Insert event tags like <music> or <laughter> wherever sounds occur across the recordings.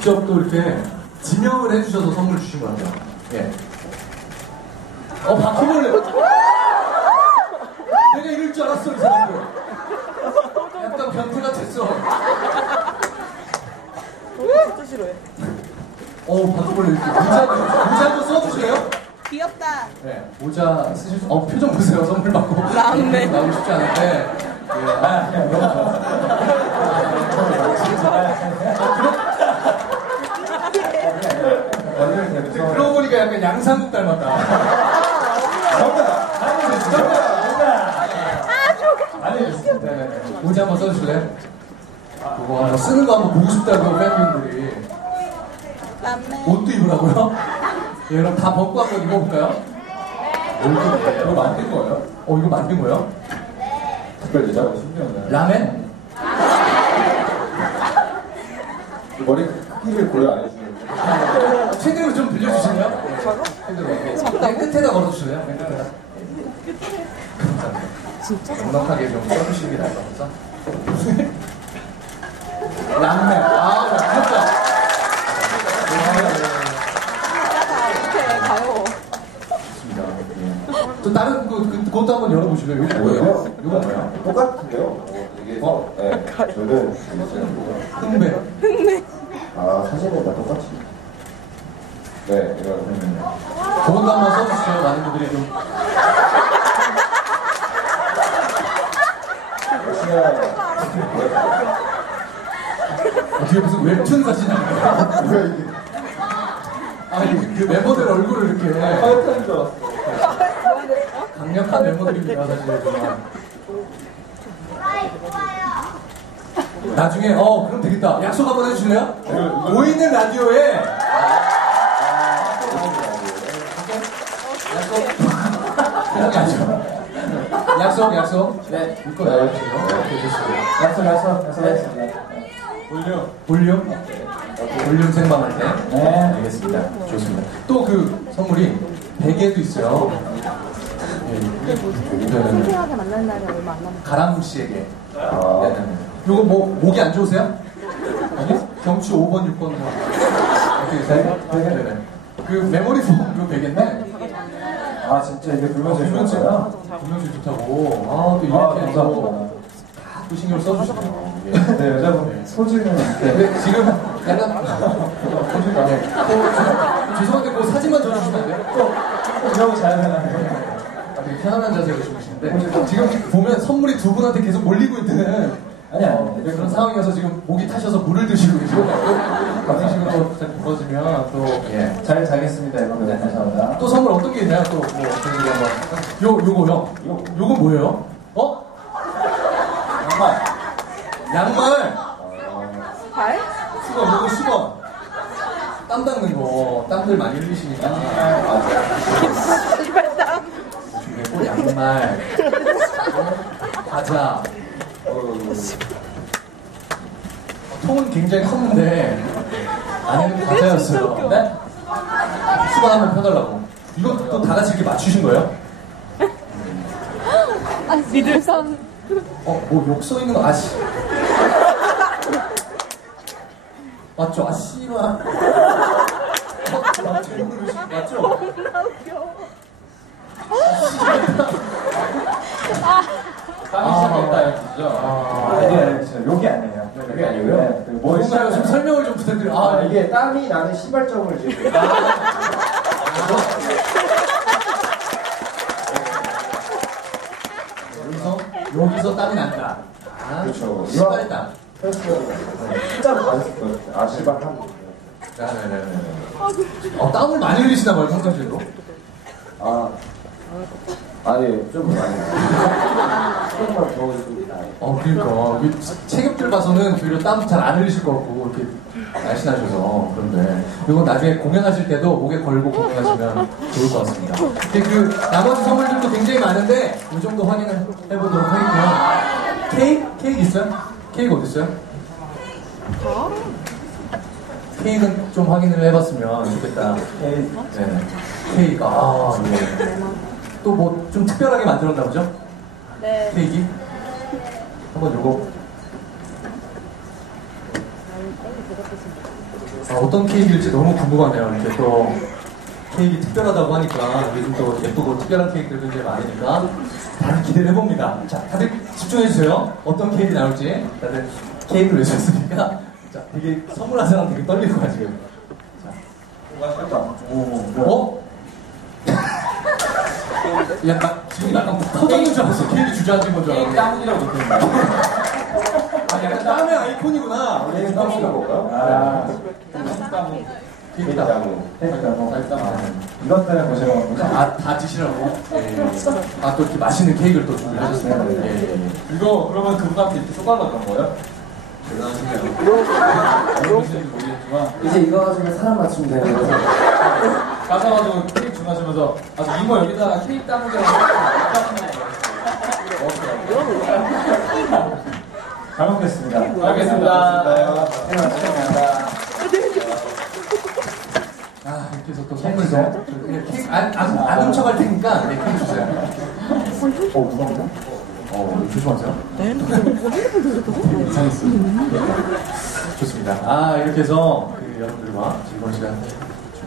직접 또 이렇게 지명을 해주셔서 선물 주신 것 같아요. 예. 어, 바퀴벌레. 내가 이럴 줄 알았어, 이 사람들. 약간 변태 같았어. 진짜 싫어해. 어, 바퀴벌레 이렇게. 모자, 모자 한번 써주실래요? 귀엽다. 네, 모자 쓰실 수, 어, 표정 보세요. 선물 받고. 나왔네. 나오고 싶지 않은데. 예. 아, 근데 그 러고 보니까 약간 양상국 닮았다. 네네네. 모자 한번 써주실래요? 그거 한번 쓰는 거 한번 보고 싶다고 팬분들이. 옷도 입으라고요? 예, 그럼 다 벗고 한번 입어볼까요? 이거, 이거 만든 거예요? 어, 이거 만든 거예요? 특별히 잘 신기하네. 라멘? 머리 크기를 고려 안 해주는 최대로 좀 빌려주실래요? 최대로. 맨 끝에다 걸어주실래요? 맨 끝에다. 진짜? 넉넉하게 좀것 같아서. 라멘. 아, 귀엽다. 이렇게 가요. 좋습니다. 예. 또 다른 거, 그, 그것도 한번 열어보실래요? 이거 뭐예요? 이거 뭐예요? 똑같은데요? 어, 이게 어? 네, 저는 뭐가 흥배. 아 사진은 다 똑같이. 네, 이런. 그것도 한번 써주시죠. 많은 분들이 좀. 어, 뒤에 무슨 웹툰 사진 아니에요? 아니, 그 멤버들 얼굴을 이렇게. 하얗다는 줄 알았어. 강력한 멤버들입니다, 사실. 나중에, 어, 그럼 되겠다. 약속 한번 해주실래요? 보이는 라디오에. 약속. 약속. 약속, 약속. 네. 이거 나와주세요. 네, 좋습니다. 약속, 약속, 약속, 약속. 볼륨. 볼륨? 볼륨 생방할 때. 네. 알겠습니다. 좋습니다. 또 그 선물이 베개도 있어요. 예, 이거는 신기하게 만난 날이 얼마 안 남았어. 가람 씨에게. 아, 네네네. 요거 뭐 목이 안 좋으세요? 아니? 경추 5번, 6번 뭐. 어떻게 되세요? 네네네. 그 메모리 폼 요 베개인데 아 진짜 이게 불면증 불면증 좋아요? 불면증 좋다고. 아, 또 아, 이렇게 감사합니다. 또 신경을 써주시네요. 예. 네, 여자분 소중은 네, 지금 약간. 네. 또 저- 죄송한데 그 사진만 전해주시면 안 돼요? 자야 되나? 아, 되게 편안한 자세로 주무시는데 지금 보면 선물이 두 분한테 계속 몰리고 있는 아니, 아니, 어, 그런 상황이어서 지금 목이 타셔서 물을 드시고 계시고 그런 식으로 잘 부러지면 또 예. 잘 자겠습니다, 여러분. 네, 감사합니다. 또 선물 어떤 게 있나요? 또 뭐 어떤 게 한번 요 요거요. 요 요거 뭐예요? 어? 정말. 양말. 발? 수건 요거 수건. 땀 닦는 거 땀들 많이 흘리시니까 신발땀. 준비했고 양말 과자 어, 통은 굉장히 컸는데 안에는 과자였어요. 네? 수건 한번 펴달라고. 이거 또다 같이 이렇게 맞추신 거예요? 아, 니들 선. 어, 뭐욕써 있는 거 아씨. 맞죠? 아씨라. 어, 맞죠? 맞죠? 땀이 시작했다, 진짜. 아, 아니, 아니, 진짜 욕이 아니에요. 욕이 아니고요. 네, 그뭐 뭔가요? 좀 설명을 좀 부탁드려요. 아, 아, 이게 이게 땀이 나는 시발점을 지금. 여기서 여기서 땀이 난다. 아, 그렇죠. 진짜 많았었거든요. 아, 시발 한. 네네네. 어, 땀을 많이 흘리시나 봐요, 평상시에도. 아. 아니, 좀 많이. 조금만 더 해주고. 어, 그러니까. 이 체격들 봐서는 오히려 땀 잘 안 흘리실 것 같고, 이렇게 날씬하셔서. 그런데. 이건 나중에 공연하실 때도 목에 걸고 공연하시면 좋을 것 같습니다. 그, 나머지 선물들도 굉장히 많은데, 이 정도 확인을 해보도록 하겠고요. 케이크? 케이크 있어요? 케이크 어디 있어요? 케이크는 좀 확인을 해봤으면 좋겠다. 에이, 네. 케이크, 아, 예. 또뭐 좀 특별하게 만들었나 보죠? 네. 케이크? 한번 요거. 아, 어떤 케이크일지 너무 궁금하네요. 이렇게 또 케이크 특별하다고 하니까 요즘 또 예쁘고 특별한 케이크들 굉장히 많으니까 다들 기대를 해봅니다. 자, 다들 집중해주세요. 어떤 케이크 나올지. 다들 케이크를 외쳤으니까. 자, 되게 선물한 사람 되게 떨릴 거야, 지금. 맛있겠다. 어? 야, 나 지금 약간 터졌는 줄 알았어. 케이크 주저앉은 건줄 알았네. 땀이라고 듣는다. 아, 약간 땀의 아이콘이구나. 얘는 땀이라 볼까요? 아, 케이크 땀. 케이크장우. 케이크장우. 땀. 이것 때문에 고생하는구나. 아, 다 드시라고? 예. 아, 또 이렇게 맛있는 케이크를 또 준비하셨습니다. 예, 예. 이거 그러면 그분한테 이렇게 그런 거예요? 대단하시네요. 모르겠지만 이제 이거 가지고 사람 맞추면 되는 거죠? 가셔가지고 케이크 주문하시면서 아저 이모 여기다가 케이크 따는 게 잘 먹겠습니다. 알겠습니다. 네, 맛있겠습니다. 아, 이렇게 해서 또 선물도. 예, 케이크 안, 안, 안 훔쳐갈 테니까, 네, 케이크 주세요. 어, 무거운데? 어, 조심하세요. 네, 이상했어요. 좋습니다. 아, 이렇게 해서 그 여러분들과 즐거운 시간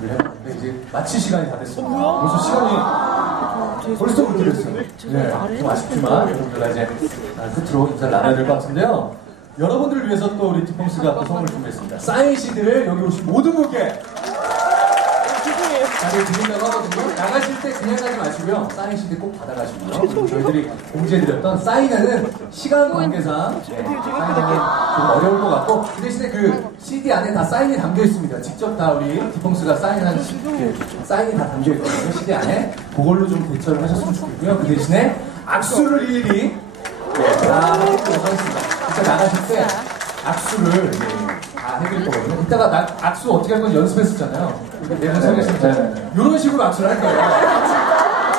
준비를 해봤는데, 이제 마칠 시간이 다 됐습니다. 벌써 시간이 벌써 그렇게 됐어요. 네, 좀 아쉽지만 여러분들과 이제 아, 끝으로 인사를 나눠야 될 것 같은데요. 여러분들을 위해서 또 우리 디펑스가 또 선물 준비했습니다. 사인 CD를 여기 오신 모든 분께 다들 드린다고 하거든요. 나가실 때 그냥 가지 마시고요. 사인 CD 꼭 받아가시고요. 저희들이 공지해드렸던 사인회는 시간 관계상 네, 좀 어려울 것 같고 그 대신에 그 CD 안에 다 사인이 담겨 있습니다. 직접 다 우리 디펑스가 사인한 시- 그 사인이 다 담겨 있거든요. CD 안에 그걸로 좀 대처를 하셨으면 좋겠고요. 그 대신에 악수를 일일이 네, 다 해드리도록 하겠습니다. 진짜 나가실 때 악수를 네, 다 해드릴 거거든요. 이따가 나- 악수 어떻게 하는 건 연습했었잖아요. 네, 네. 이런 식으로 악수를 할 거예요.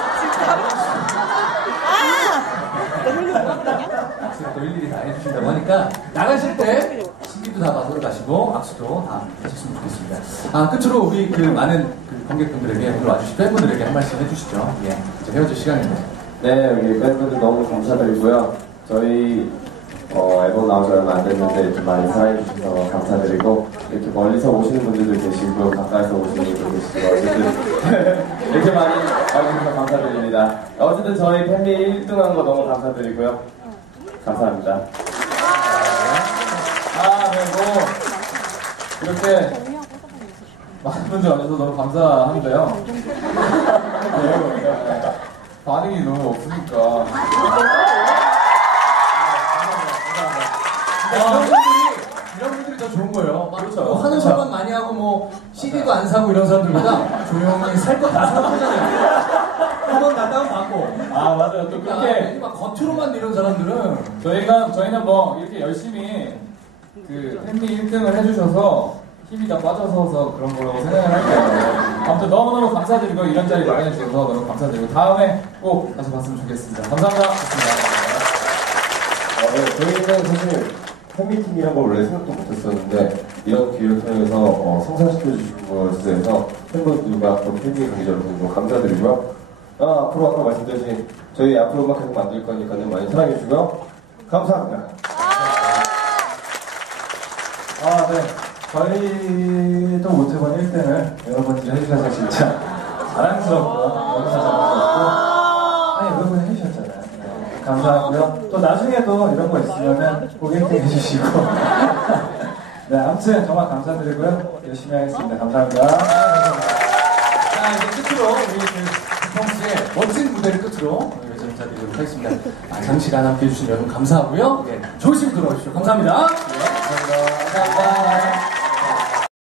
악수를 또 일일이 다 해주신다고 하니까 나가실 때 CD도 다 받으러 가시고 악수도 다 하셨으면 좋겠습니다. 아 끝으로 우리 그 많은 그 관객분들에게 오늘 와주신 팬분들에게 한 말씀 해주시죠. 예, 이제 헤어질 시간입니다. 네, 여기 팬분들 너무 감사드리고요. 저희 어, 앨범 나온 지 얼마 안 됐는데 이렇게 많이 사랑해주셔서 감사드리고 이렇게 멀리서 오시는 분들도 계시고 가까이서 오시는 분들도 계시고 어쨌든 <laughs> 이렇게 많이 와주셔서 감사드립니다. 어쨌든 저희 팬미 1등 한 거 너무 감사드리고요. 감사합니다. 아, 네, 뭐 이렇게 많은 분들 와주셔서 너무 감사한데요. 네, 반응이 너무 없으니까. 이런 분들이 이런 분들이 더 좋은 거예요. 막 그렇죠. 뭐 하는 것만 많이 하고 뭐 CD도 안 사고 이런 사람들보다 조용히 살 거 다 사고 하잖아요. 한번 갔다 한번 받고. 아, 맞아요. 또 그렇게 그렇게 막 겉으로만 이런 사람들은 저희가 저희는 뭐 이렇게 열심히 그 팬미 1등을 해주셔서 힘이 다 빠져서 그런 거라고 생각을 할게요. 아무튼 너무너무 감사드리고 이런 자리 마련해 주셔서 너무 감사드리고 다음에 꼭 다시 봤으면 좋겠습니다. 감사합니다. 어, 네, 저희는 사실 팬미팅이란 걸 원래 생각도 못했었는데 이런 기회를 통해서 어, 성사시켜 주신 것에 대해서 팬분들과 또 팬미 관계자 여러분 너무 감사드리고요. 아, 앞으로 아까 말씀드린 저희 앞으로 음악 계속 만들 거니까는 많이 사랑해 주고요. 감사합니다. 아, 네. 저희도 못해본 1등을 여러분들이 해주셔서 진짜 자랑스럽고 너무 자랑스럽고 감사하고요. 또 나중에도 이런 거 있으면은 꼭 1등 해주시고 <laughs> 네, 아무튼 정말 감사드리고요. 열심히 하겠습니다. 감사합니다. 자 이제 끝으로 우리 그 디펑스의 멋진 무대를 끝으로 여기서 인사드리도록 하겠습니다. 아, 장시간 함께 해주신 여러분 감사하고요. 예, 좋은 시간 돌아오십시오. 감사합니다. 예, 감사합니다. 감사합니다.